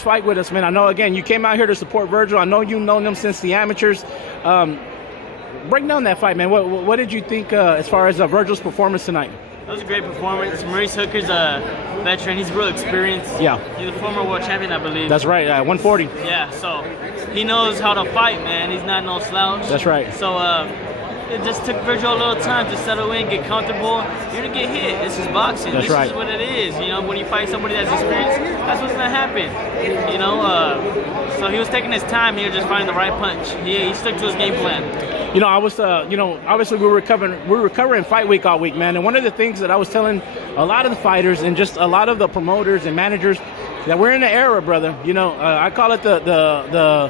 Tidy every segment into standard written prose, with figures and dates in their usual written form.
this fight with us, man. I know, again, you came out here to support Vergil. I know you've known him since the amateurs. Break down that fight, man. What did you think as far as Vergil's performance tonight? That was a great performance. Maurice Hooker's a veteran. He's real experienced. Yeah. He's a former world champion, I believe. That's right, 140. Yeah, so he knows how to fight, man. He's not no slouch. That's right. So it just took Vergil a little time to settle in, get comfortable. You're going to get hit. This is boxing. That's this right. is what it is. You know, when you fight somebody that's experienced, that's what's going to happen. You know, so he was taking his time here, just finding the right punch. He stuck to his game plan. You know, I was, you know, obviously we were recovering fight week all week, man. And one of the things that I was telling a lot of the fighters and just a lot of the promoters and managers that we're in the era, brother. You know, I call it the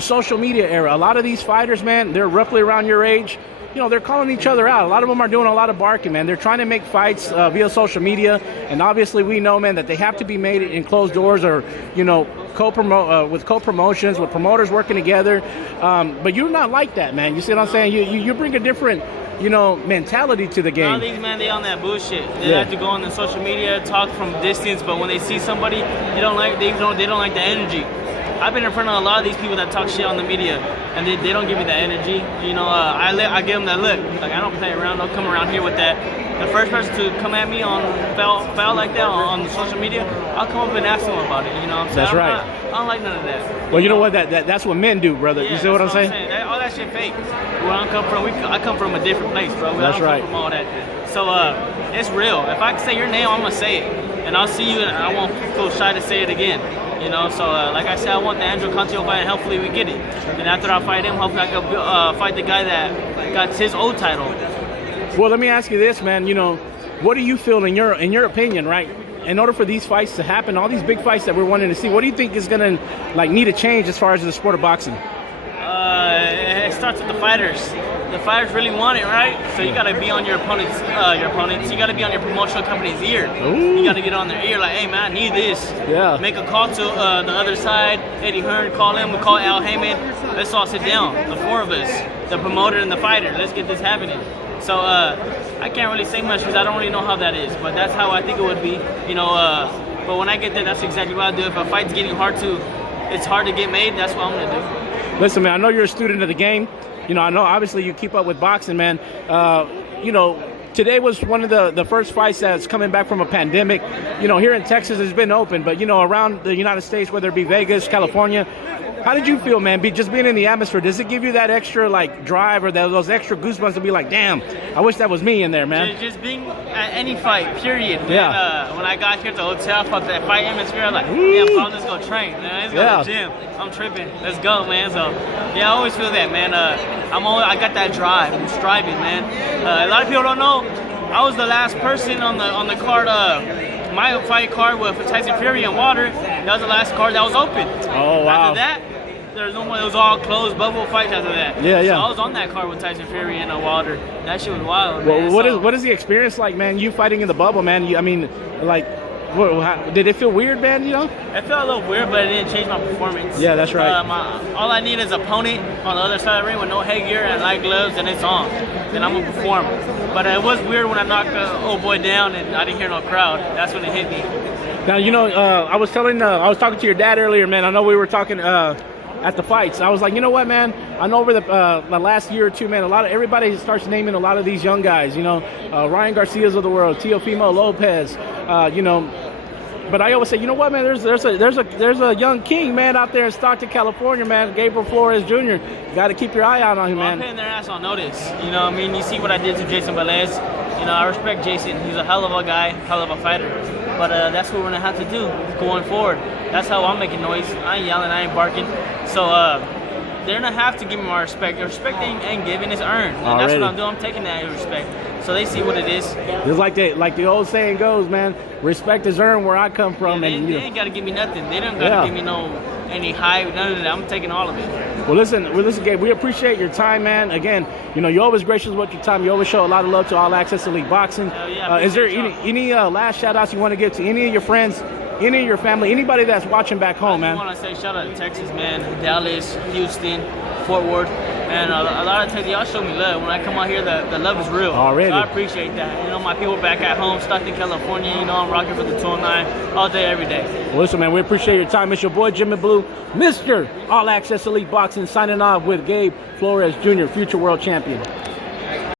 social media era. A lot of these fighters, man, they're roughly around your age. You know, they're calling each other out. A lot of them are doing a lot of barking, man. They're trying to make fights via social media. And obviously we know, man, that they have to be made in closed doors or, you know, with co-promotions, with promoters working together. But you're not like that, man. You see what I'm saying? You bring a different, you know, mentality to the game. All these men, they on that bullshit. They have to go on the social media, talk from distance, but when they see somebody, they don't like the energy. I've been in front of a lot of these people that talk shit on the media, and they don't give me that energy. You know, I give them that look. Like, I don't play around. Don't come around here with that. The first person to come at me on foul like that on social media, I'll come up and ask them about it. You know what I'm saying? That's right. I don't like none of that. Well, you know what? That's what men do, brother. Yeah, you see what I'm saying? All that shit fake. Where I come from, I come from a different place, bro. That's right. Come from all that. So it's real. If I can say your name, I'm gonna say it, and I'll see you, and I won't feel shy to say it again. You know, so like I said, I want the Andrew Contiel fight, and hopefully we get it. And after I fight him, hopefully I can fight the guy that got his old title. Well, let me ask you this, man. You know, what do you feel in your opinion, right? In order for these fights to happen, all these big fights that we're wanting to see, what do you think is gonna need a change as far as the sport of boxing? It starts with the fighters. The fighters really want it, right? So you gotta be on your opponents. You gotta be on your promotional company's ear. Ooh. You gotta get on their ear, like, hey man, I need this. Yeah. Make a call to the other side. Eddie Hearn, call him. We call Al Heyman. Let's all sit down. The four of us, the promoter and the fighter. Let's get this happening. So I can't really say much because I don't really know how that is, but that's how I think it would be. You know, but when I get there, that's exactly what I do. If a fight's getting it's hard to get made. That's what I'm gonna do. Listen, man, I know you're a student of the game. You know, I know obviously you keep up with boxing, man. You know, today was one of the first fights that's coming back from a pandemic. You know, here in Texas it's been open, but you know, around the United States, whether it be Vegas, California, how did you feel, man? Just being in the atmosphere, does it give you that extra like drive or those extra goosebumps to be like, damn, I wish that was me in there, man? Just being at any fight, period. Yeah. And, when I got here at the hotel, felt that fight atmosphere, I was like, damn, bro, let's go train, man. Let's go to the gym. I'm tripping. Let's go, man. So, yeah, I always feel that, man. I got that drive. I'm striving, man. A lot of people don't know. I was the last person on the card. My fight card with Tyson Fury and Water. That was the last card that was open. Oh wow. After that, there was no more. It was all closed bubble fights after that. Yeah, yeah. So I was on that card with Tyson Fury and Water. That shit was wild, Well, man. what is the experience like, man? You fighting in the bubble, man? Did it feel weird, man? You know? It felt a little weird, but it didn't change my performance. Yeah, that's right. All I need is an opponent on the other side of the ring with no headgear and light gloves, and it's on. Then I'm gonna perform. But it was weird when I knocked the old boy down and I didn't hear no crowd. That's when it hit me. Now, you know, I was talking to your dad earlier, man. I know we were talking at the fights. I was like, you know what, man? I know over the last year or two, man, everybody starts naming a lot of these young guys. You know, Ryan Garcia's of the world, Teofimo Lopez. You know, but I always say, you know what, man? There's a young king, man, out there in Stockton, California, man. Gabriel Flores Jr. Got to keep your eye out on him, man. I'm putting their ass on notice. You know, what I mean, you see what I did to Jason Velez. You know, I respect Jason. He's a hell of a guy, hell of a fighter. But that's what we're gonna have to do going forward. That's how I'm making noise. I ain't yelling, I ain't barking. So they're gonna have to give me my respect. The respect ain't given, it's earned. And that's what I'm doing. I'm taking that respect. So they see what it is. Just like the old saying goes, man. Respect is earned where I come from. Yeah, they ain't gotta give me nothing. They don't gotta give me any hype, none of that. I'm taking all of it. Well, listen, Gabe, we appreciate your time, man. Again, you know, you're always gracious with your time. You always show a lot of love to All Access Elite Boxing. Yeah, is there any last shout-outs you want to give to any of your friends any of your family, anybody that's watching back home, man. I want to say shout out to Texas, man, Dallas, Houston, Fort Worth, and a lot of Texas. Y'all show me love. When I come out here, the love is real. Already. So I appreciate that. You know, my people back at home, Stockton, California, you know, I'm rocking for the 209 all day, every day. Well, listen, man, we appreciate your time. It's your boy, Jimmy Blue, Mr. All Access Elite Boxing, signing off with Gabe Flores Jr., future world champion.